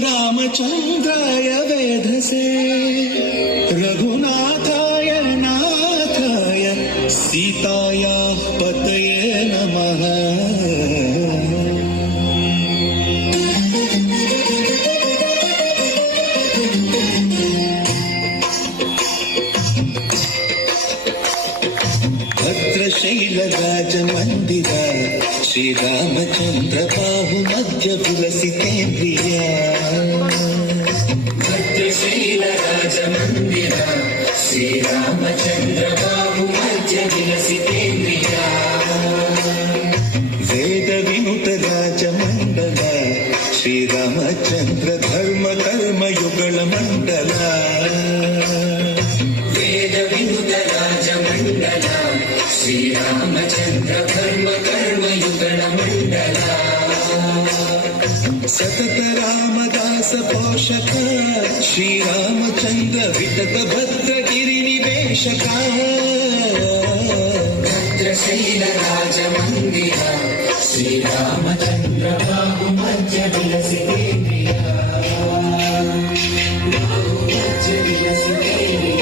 रामचन्द्राय वेधसे रघुनाथाय नाथाय सीतायाः पतये नमः। भद्रशैलराजमन्दिर श्रीरामचन्द्र बाहुमध्य विलसितेन्द्रिय भद्रशैलराजमन्दिर श्रीरामचन्द्र बाहुमध्य विलसितेन्द्रिय वेदविनुत राजमण्डल श्रीरामचन्द्र धर्म कर्मयुगल मण्डल वेदविनुत राजमण्डल श्रीरामचन्द्र धर्म कर्मयुगल मण्डल सतत रामदास पोषक श्रीरामचन्द्र वितत भद्रगिरिनिवेशक भद्रशैलराजमन्दिर श्रीरामचन्द्र बाहुमध्य विलसितेन्द्रिय बाहुमध्य विलसितेन्द्रिय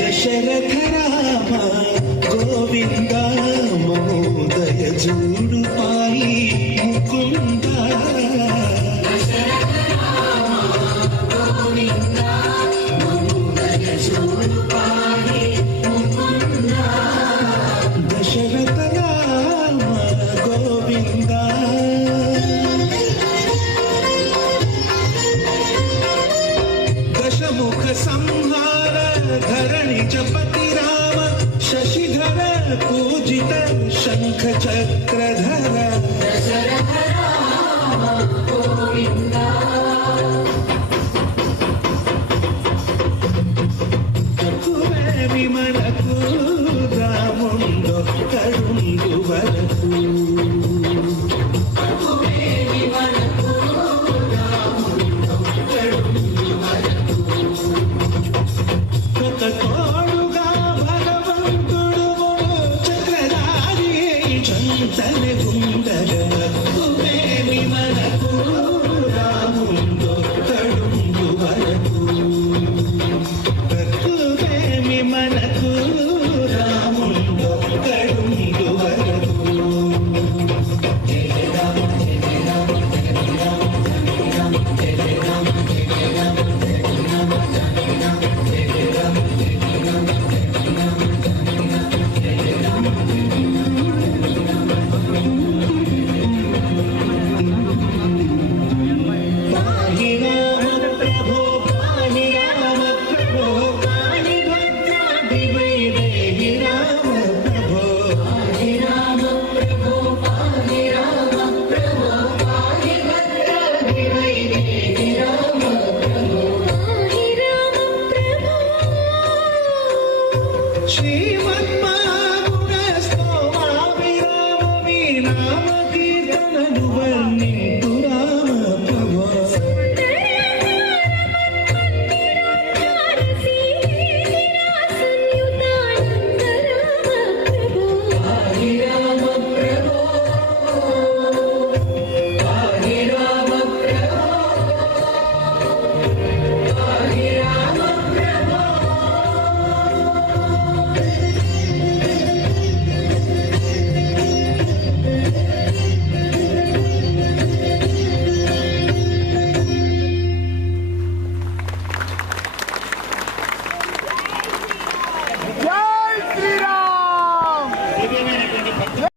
दशरथ राम गोविंद महोदय जूडुपाई मुकुंद दशरथ राम गोविंद महोदय जूडुपाई मुकुंद दशरथ राम गोविंद दशमुख संहार धरणि जपति राम शशिधर पूजित शंख चक्रधर दशरथ राम गोविंद विमलकु रामुंडो करुंडु वरकु తోడుగా భగవంతుడు చక్రధారి చంతన గుండగ తుమేమి మనకు రాముందో